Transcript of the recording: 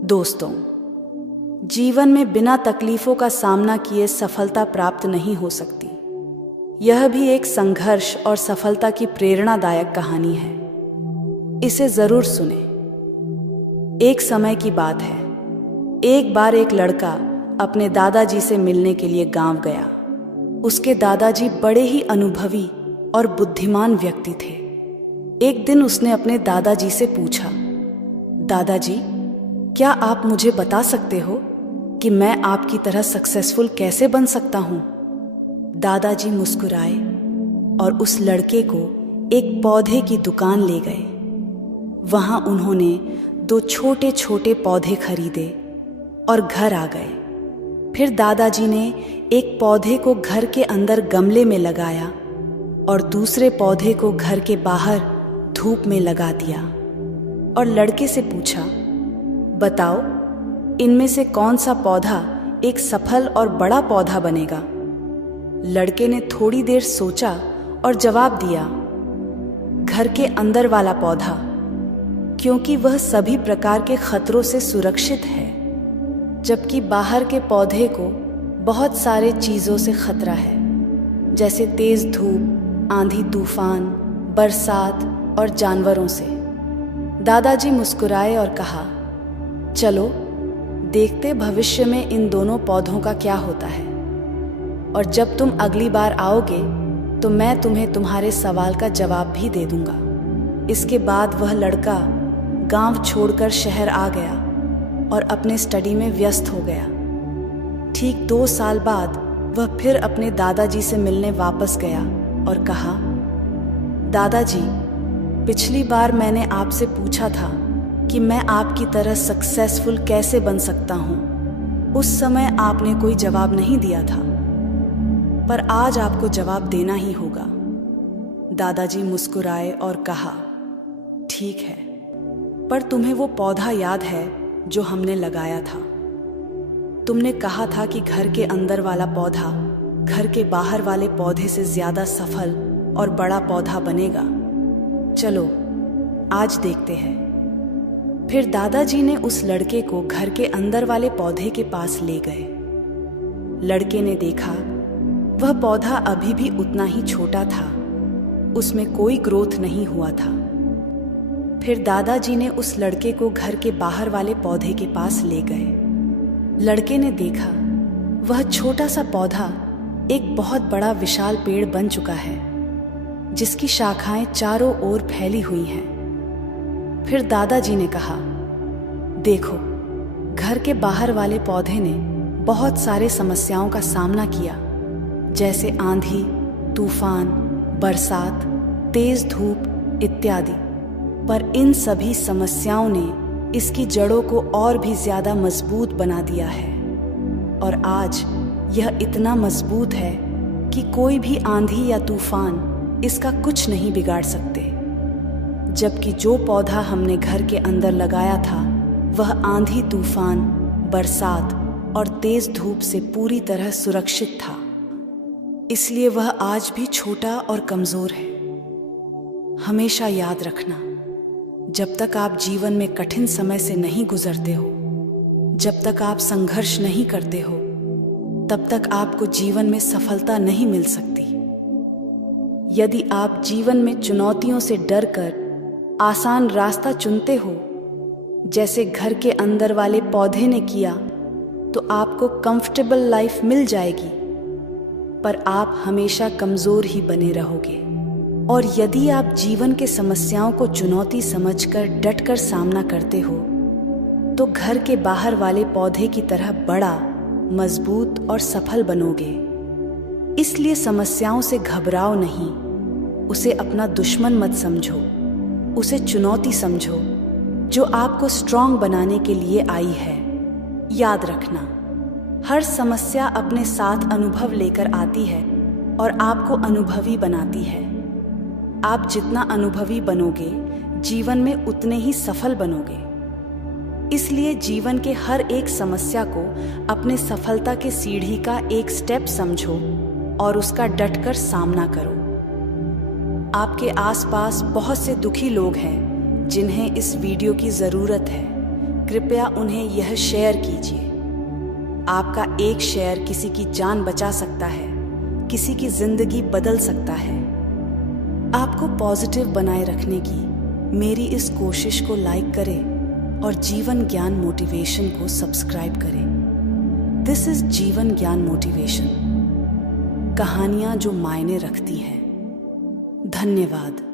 दोस्तों, जीवन में बिना तकलीफों का सामना किए सफलता प्राप्त नहीं हो सकती। यह भी एक संघर्ष और सफलता की प्रेरणादायक कहानी है। इसे जरूर सुने। एक समय की बात है। एक बार एक लड़का अपने दादाजी से मिलने के लिए गांव गया। उसके दादाजी बड़े ही अनुभवी और बुद्धिमान व्यक्ति थे। एक दिन उसने अपने दादाजी से पूछा, दादाजी, क्या आप मुझे बता सकते हो कि मैं आपकी तरह सक्सेसफुल कैसे बन सकता हूं? दादाजी मुस्कुराए और उस लड़के को एक पौधे की दुकान ले गए। वहां उन्होंने 2 छोटे छोटे पौधे खरीदे और घर आ गए। फिर दादाजी ने एक पौधे को घर के अंदर गमले में लगाया और दूसरे पौधे को घर के बाहर धूप में लगा दिया और लड़के से पूछा, बताओ, इनमें से कौन सा पौधा एक सफल और बड़ा पौधा बनेगा? लड़के ने थोड़ी देर सोचा और जवाब दिया, घर के अंदर वाला पौधा, क्योंकि वह सभी प्रकार के खतरों से सुरक्षित है, जबकि बाहर के पौधे को बहुत सारे चीजों से खतरा है, जैसे तेज धूप, आंधी तूफान, बरसात और जानवरों से। दादाजी मुस्कुराए और कहा, चलो देखते भविष्य में इन दोनों पौधों का क्या होता है, और जब तुम अगली बार आओगे तो मैं तुम्हें तुम्हारे सवाल का जवाब भी दे दूंगा। इसके बाद वह लड़का गांव छोड़कर शहर आ गया और अपने स्टडी में व्यस्त हो गया। ठीक 2 साल बाद वह फिर अपने दादाजी से मिलने वापस गया और कहा, दादाजी, पिछली बार मैंने आपसे पूछा था कि मैं आपकी तरह सक्सेसफुल कैसे बन सकता हूं। उस समय आपने कोई जवाब नहीं दिया था, पर आज आपको जवाब देना ही होगा। दादाजी मुस्कुराए और कहा, ठीक है, पर तुम्हें वो पौधा याद है जो हमने लगाया था? तुमने कहा था कि घर के अंदर वाला पौधा घर के बाहर वाले पौधे से ज्यादा सफल और बड़ा पौधा बनेगा। चलो आज देखते हैं। फिर दादाजी ने उस लड़के को घर के अंदर वाले पौधे के पास ले गए। लड़के ने देखा वह पौधा अभी भी उतना ही छोटा था, उसमें कोई ग्रोथ नहीं हुआ था। फिर दादाजी ने उस लड़के को घर के बाहर वाले पौधे के पास ले गए। लड़के ने देखा वह छोटा सा पौधा एक बहुत बड़ा विशाल पेड़ बन चुका है, जिसकी शाखाएं चारों ओर फैली हुई हैं। फिर दादाजी ने कहा, देखो, घर के बाहर वाले पौधे ने बहुत सारे समस्याओं का सामना किया, जैसे आंधी, तूफान, बरसात, तेज धूप इत्यादि, पर इन सभी समस्याओं ने इसकी जड़ों को और भी ज्यादा मजबूत बना दिया है, और आज यह इतना मजबूत है कि कोई भी आंधी या तूफान इसका कुछ नहीं बिगाड़ सकते। जबकि जो पौधा हमने घर के अंदर लगाया था वह आंधी तूफान, बरसात और तेज धूप से पूरी तरह सुरक्षित था, इसलिए वह आज भी छोटा और कमजोर है। हमेशा याद रखना, जब तक आप जीवन में कठिन समय से नहीं गुजरते हो, जब तक आप संघर्ष नहीं करते हो, तब तक आपको जीवन में सफलता नहीं मिल सकती। यदि आप जीवन में चुनौतियों से डरकर आसान रास्ता चुनते हो, जैसे घर के अंदर वाले पौधे ने किया, तो आपको कंफर्टेबल लाइफ मिल जाएगी, पर आप हमेशा कमजोर ही बने रहोगे। और यदि आप जीवन के समस्याओं को चुनौती समझकर डटकर सामना करते हो, तो घर के बाहर वाले पौधे की तरह बड़ा, मजबूत और सफल बनोगे। इसलिए समस्याओं से घबराओ नहीं, उसे अपना दुश्मन मत समझो, उसे चुनौती समझो जो आपको स्ट्रांग बनाने के लिए आई है। याद रखना, हर समस्या अपने साथ अनुभव लेकर आती है और आपको अनुभवी बनाती है। आप जितना अनुभवी बनोगे, जीवन में उतने ही सफल बनोगे। इसलिए जीवन के हर एक समस्या को अपने सफलता के सीढ़ी का एक स्टेप समझो और उसका डटकर सामना करो। आपके आसपास बहुत से दुखी लोग हैं जिन्हें इस वीडियो की जरूरत है। कृपया उन्हें यह शेयर कीजिए। आपका एक शेयर किसी की जान बचा सकता है, किसी की जिंदगी बदल सकता है। आपको पॉजिटिव बनाए रखने की मेरी इस कोशिश को लाइक करें और जीवन ज्ञान मोटिवेशन को सब्सक्राइब करें। दिस इज जीवन ज्ञान मोटिवेशन, कहानियां जो मायने रखती हैं। धन्यवाद।